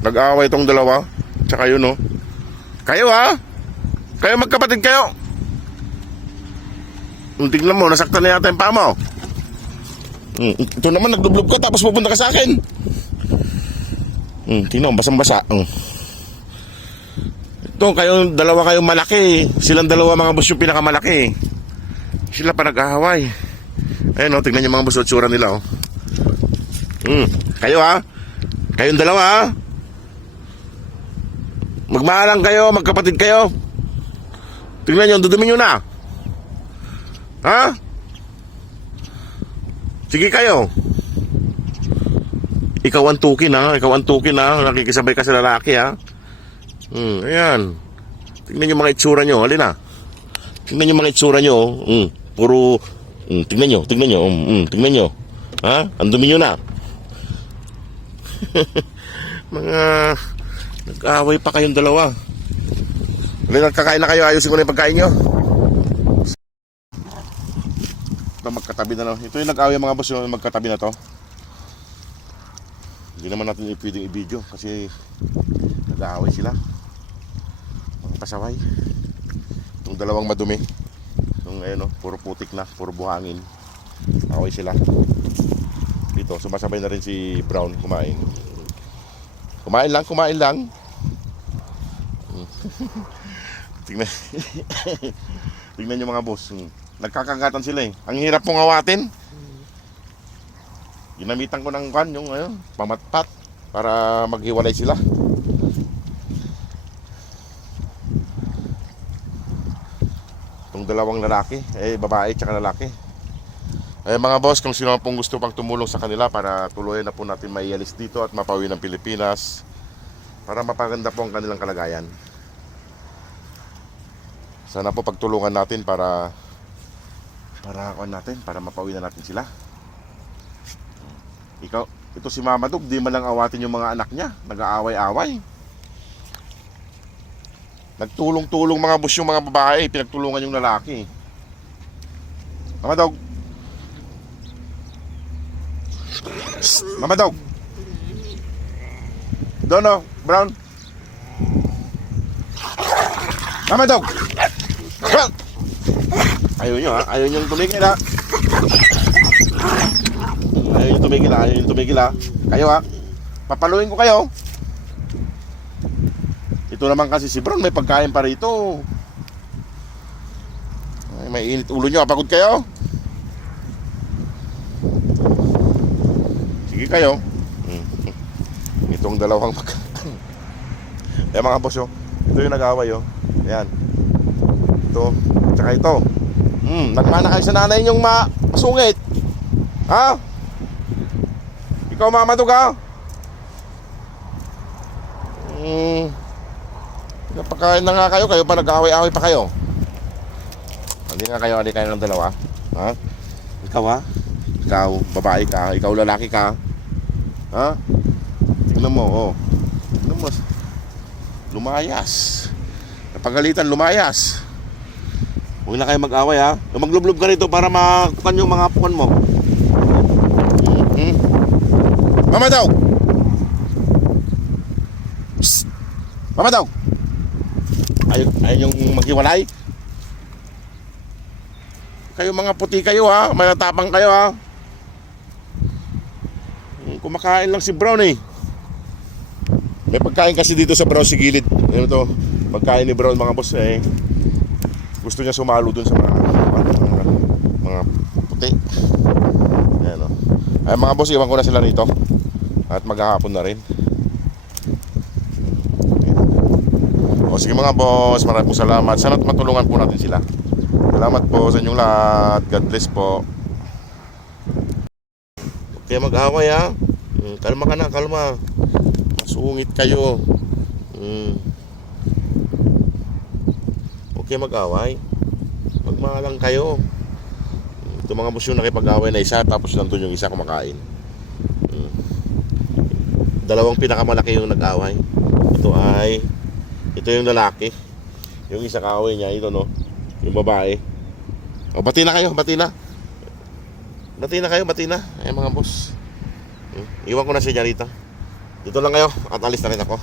Nag-aaway itong dalawa. Tsaka yun, no? Kayo, ha? Kayo magkapatid kayo. Tingnan mo, nasaktan na yata yung paa mo. Ito naman, nagdublob ka tapos pupunta ka sa akin. Tingnan mo, basang-basa. Ito, kayong dalawa kayong malaki. Silang dalawa mga boss yung pinakamalaki. Sila pa nag-aaway. Ayun, tingnan nyo mga boss, tsura nila, oh. Kayo, ha? Kayong dalawa, ha? Magmahalang kayo, magkapatid kayo. Tingnan nyo, dudumi nyo na. Ha? Sige kayo. Ikaw ang tukin, ha? Ikaw ang tukin, ha? Nakikisabay ka sa lalaki, ha? Ayan. Tingnan nyo mga itsura nyo, halina. Tingnan nyo mga itsura nyo. Puro, tingnan nyo. Tingnan nyo. Ha? Ang dumi nyo na. Mga nag-away pa kayong dalawa. Nagkakain na kayo, ayusin ko na yung pagkain nyo. Ito, magkatabi na lang. Ito yung nag-away mga boss, yung magkatabi na to. Hindi naman natin pwedeng i-video kasi nag-away sila. Mga pasaway. Itong dalawang madumi. Itong ayun, puro putik na, puro buhangin. Away sila. Dito, sumasabay na rin si Brown kumain. Kumain lang. Tingnan nyo mga boss. Nagkakagatan sila, eh. Ang hirap pong awatin. Ginamitan ko ng yung pamatpat para maghiwalay sila. Itong dalawang lalaki, babae tsaka lalaki. Mga boss, kung sino pong gusto pang tumulong sa kanila para tuluyan na po natin maialis dito at mapauwi ng Pilipinas para mapaganda po ang kanilang kalagayan. Sana po pagtulungan natin para mapauwi na natin sila. Ito si Mama Dog, di man lang awatin yung mga anak niya, nag-aaway-away. Nagtulong-tulong mga boss yung mga babae, pinagtulungan yung lalaki. Mama Dog. Mama Dog. Dono, Brown. Mama Dog. Well. Ayaw nyo, ha? Ayaw nyo tumigil, ha? Ayaw nyo tumigil, ha? Kayo, ha? Papaluin ko kayo. Ito naman kasi si Brown, may pagkain pa rito. Ay, may init ulo nyo, pagod kayo. Sige kayo. Itong dalawang mga boss, ito yung nag-away, ayan. Ito, tsaka ito. Nagmana kayo sa nanay nyong masungit. Ha? Ikaw Mama Dog, ha? Napakain na nga kayo pa nag-away-away pa kayo. Hindi kayo ng dalawa. Ha? Ikaw, ha? Ikaw, babae ka, ikaw lalaki ka. Ha? Tignan mo, Tignan mo. Lumayas. Napagalitan, lumayas. Huwag na kayo mag-away, ha? Maglublob ka rito para makukan yung mga pukan mo. Mama Dog! Psst! Mama Dog! Ayaw yung maghiwalay. Kayo mga puti kayo, ha? Malatapang kayo, ha? Kumakain lang si Brown, eh. May pagkain kasi dito sa Brown sa gilid. Ano to? Pagkain ni Brown mga boss, eh. Gusto niya sumalo dun sa mga puti. Ayan, ay mga boss, iwan ko na sila rito. At maghahapon na rin. O sige mga boss, maraming salamat. Sana matulungan po natin sila. Salamat po sa inyong lahat. God bless po. Okay, mag-away, ha? Kalma ka na, kalma. Masungit kayo. Okay, mag-away. Magmahalang kayo. Ito mga boss yung nakipag-away na isa, tapos nandun yung isa kumakain. Dalawang pinakamalaki yung nag-away. Ito yung lalaki. Yung isa kaaway niya, ito yung babae. Bati na kayo, bati na. Bati na kayo, bati na. Ay mga boss. Iwan ko na siya dyan rito. Dito lang kayo at alis na rin ako.